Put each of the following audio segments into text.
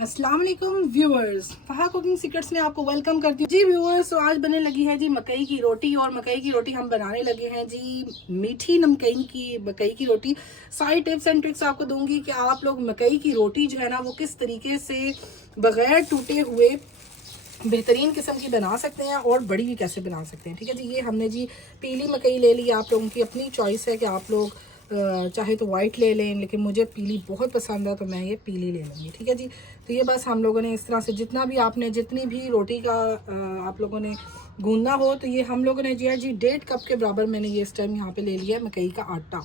अस्सलाम वालेकुम viewers, फहा cooking secrets में आपको वेलकम करती हूँ जी व्यूअर्स। तो आज बनने लगी है जी मकई की रोटी, और मकई की रोटी हम बनाने लगे हैं जी मीठी नमकीन की मकई की रोटी। सारी टिप्स एंड ट्रिक्स आपको दूंगी कि आप लोग मकई की रोटी जो है ना वो किस तरीके से बगैर टूटे हुए बेहतरीन किस्म की बना सकते हैं और बड़ी भी कैसे बना सकते हैं। ठीक है जी, ये हमने जी पीली मकई ले ली। आप लोगों की अपनी चॉइस है कि आप लोग चाहे तो वाइट ले लें, लेकिन मुझे पीली बहुत पसंद है तो मैं ये पीली ले लूँगी। ठीक है जी, तो ये बस हम लोगों ने इस तरह से जितनी भी रोटी का आप लोगों ने गूंदना हो, तो ये हम लोगों ने जी 1.5 कप के बराबर मैंने ये इस टाइम यहाँ पे ले लिया है मकई का आटा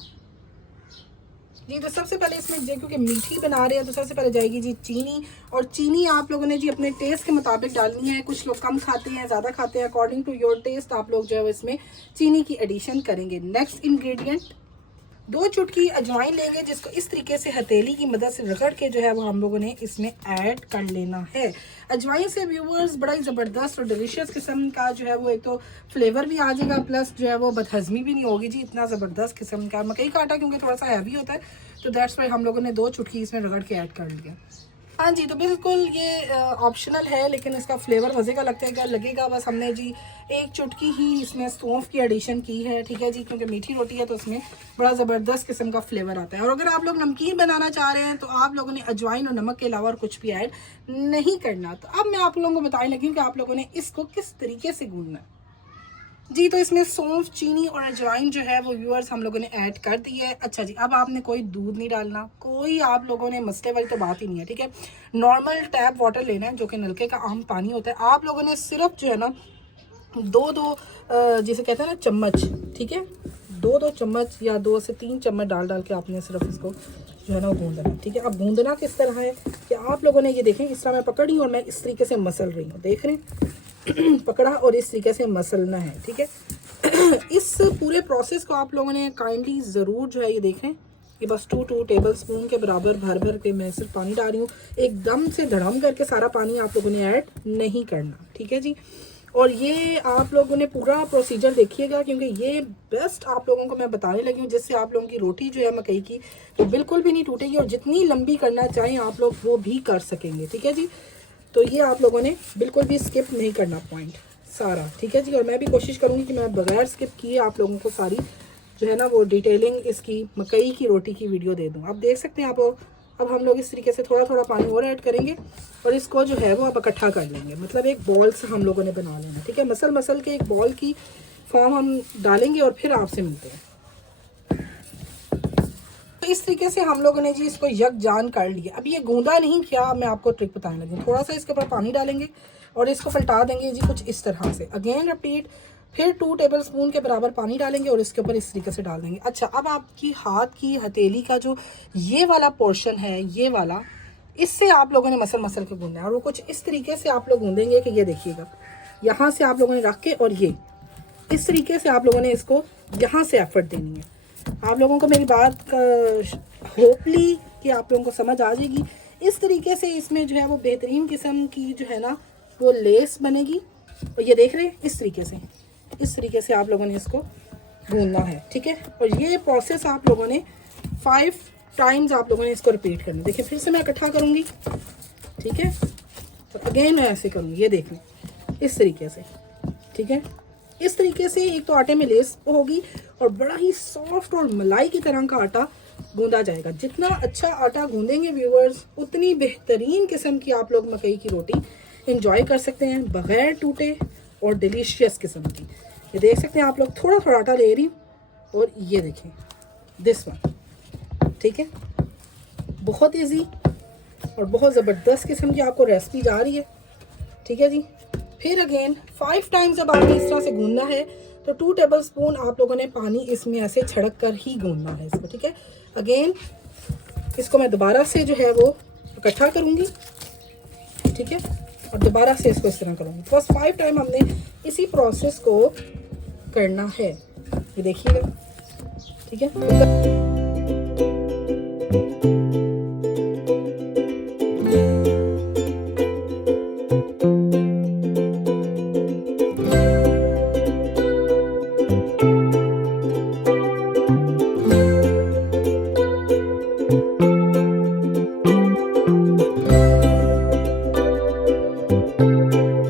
जी। तो सबसे पहले इसमें क्योंकि मीठी बना रहे हैं तो सबसे पहले जाएगी जी चीनी। और चीनी आप लोगों ने जी अपने टेस्ट के मुताबिक डालनी है। कुछ लोग कम खाते हैं, ज़्यादा खाते हैं, अकॉर्डिंग टू योर टेस्ट आप लोग जो है इसमें चीनी की एडिशन करेंगे। नेक्स्ट इंग्रेडिएंट 2 चुटकी अजवाइन लेंगे, जिसको इस तरीके से हथेली की मदद से रगड़ के जो है वो हम लोगों ने इसमें ऐड कर लेना है। अजवाइन से व्यूवर्स बड़ा ही ज़बरदस्त और डिलीशियस किस्म का जो है वो एक तो फ्लेवर भी आ जाएगा, प्लस जो है वो बदहजमी भी नहीं होगी जी। इतना ज़बरदस्त किस्म का मकई का आटा क्योंकि थोड़ा सा हैवी होता है, तो दैट्स वाई हम लोगों ने 2 चुटकी इसमें रगड़ के ऐड कर लिया। हाँ जी, तो बिल्कुल ये ऑप्शनल है, लेकिन इसका फ्लेवर मज़े का लगेगा। बस हमने जी 1 चुटकी ही इसमें सौंफ की एडिशन की है। ठीक है जी, क्योंकि मीठी रोटी है तो उसमें बड़ा ज़बरदस्त किस्म का फ्लेवर आता है। और अगर आप लोग नमकीन बनाना चाह रहे हैं तो आप लोगों ने अजवाइन और नमक के अलावा और कुछ भी ऐड नहीं करना। तो अब मैं आप लोगों को बताने लगी हूँ कि आप लोगों ने इसको किस तरीके से गूंदना है जी। तो इसमें सौंफ, चीनी और अजवाइन जो है वो व्यूअर्स हम लोगों ने ऐड कर दी है। अच्छा जी, अब आपने कोई दूध नहीं डालना, कोई आप लोगों ने मसले वाली तो बात ही नहीं है। ठीक है, नॉर्मल टैप वाटर लेना है जो कि नलके का आम पानी होता है। आप लोगों ने सिर्फ जो है ना दो जिसे कहते हैं ना चम्मच, ठीक है, 2 चम्मच या 2 से 3 चम्मच डाल के आपने सिर्फ इसको जो है ना गूंदना है। ठीक है, अब गूंदना किस तरह है कि आप लोगों ने ये देखें, इस तरह मैं पकड़ रही हूँ और मैं इस तरीके से मसल रही हूँ, देख रहे हैं पकड़ा और इस तरीके से मसलना है। ठीक है, इस पूरे प्रोसेस को आप लोगों ने काइंडली ज़रूर जो है ये देखें कि बस 2 टेबल स्पून के बराबर भर के मैं सिर्फ पानी डाल रही हूँ। एकदम से धड़म करके सारा पानी आप लोगों ने ऐड नहीं करना। ठीक है जी, और ये आप लोगों ने पूरा प्रोसीजर देखिएगा क्योंकि ये बेस्ट आप लोगों को मैं बताने लगी हूँ, जिससे आप लोगों की रोटी जो है मकई की वो बिल्कुल भी नहीं टूटेगी और जितनी लंबी करना चाहें आप लोग वो भी कर सकेंगे। ठीक है जी, तो ये आप लोगों ने बिल्कुल भी स्किप नहीं करना पॉइंट सारा। ठीक है जी, और मैं भी कोशिश करूँगी कि मैं बगैर स्किप किए आप लोगों को सारी जो है ना वो डिटेलिंग इसकी मकई की रोटी की वीडियो दे दूँ। आप देख सकते हैं आप। अब हम लोग इस तरीके से थोड़ा थोड़ा पानी और ऐड करेंगे और इसको जो है वो आप इकट्ठा कर लेंगे, मतलब एक बॉल से हम लोगों ने बना लेना। ठीक है, मसल के एक बॉल की फॉर्म हम डालेंगे और फिर आपसे मिलते हैं। तो इस तरीके से हम लोगों ने जी इसको यकजान कर लिया। अब ये गूंदा नहीं किया, मैं आपको ट्रिक बताने लगी। थोड़ा सा इसके ऊपर पानी डालेंगे और इसको पलटा देंगे जी कुछ इस तरह से। अगेन रिपीट, फिर 2 टेबल स्पून के बराबर पानी डालेंगे और इसके ऊपर इस तरीके से डाल देंगे। अच्छा, अब आपकी हाथ की हथेली का जो ये वाला पोर्शन है, ये वाला, इससे आप लोगों ने मसल के गूंदना है। और वो कुछ इस तरीके से आप लोग गूंदेंगे कि ये देखिएगा, यहाँ से आप लोगों ने रख के और ये इस तरीके से आप लोगों ने इसको यहाँ से एफर्ट देनी है। आप लोगों को मेरी बात होपली कि आप लोगों को समझ आ जाएगी। इस तरीके से इसमें जो है वो बेहतरीन किस्म की जो है ना वो लेस बनेगी। और ये देख रहे हैं इस तरीके से आप लोगों ने इसको गूंदना है। ठीक है, और ये प्रोसेस आप लोगों ने 5 टाइम्स आप लोगों ने इसको रिपीट करना। देखिए, फिर से मैं इकट्ठा करूँगी। ठीक है, तो अगेन मैं ऐसे करूँगी, ये देख लें इस तरीके से। ठीक है, इस तरीके से एक तो आटे में लेस होगी और बड़ा ही सॉफ्ट और मलाई की तरह का आटा गूंदा जाएगा। जितना अच्छा आटा गूंदेंगे व्यूअर्स, उतनी बेहतरीन किस्म की आप लोग मकई की रोटी एंजॉय कर सकते हैं बगैर टूटे और डिलीशियस किस्म की। ये देख सकते हैं आप लोग, थोड़ा थोड़ा आटा ले रही हूँ और ये देखें दिस वन। ठीक है, बहुत ईजी और बहुत ज़बरदस्त किस्म की आपको रेसिपी जा रही है। ठीक है जी, फिर अगेन 5 टाइम्स जब आपने इस तरह से गूंदना है तो 2 टेबल स्पून आप लोगों ने पानी इसमें ऐसे छिड़क कर ही गूंदना है इसको। ठीक है, अगेन इसको मैं दोबारा से जो है वो इकट्ठा करूँगी। ठीक है, और दोबारा से इसको इस तरह करूँगी। फर्स्ट 5 टाइम हमने इसी प्रोसेस को करना है, ये देखिएगा। ठीक है, है।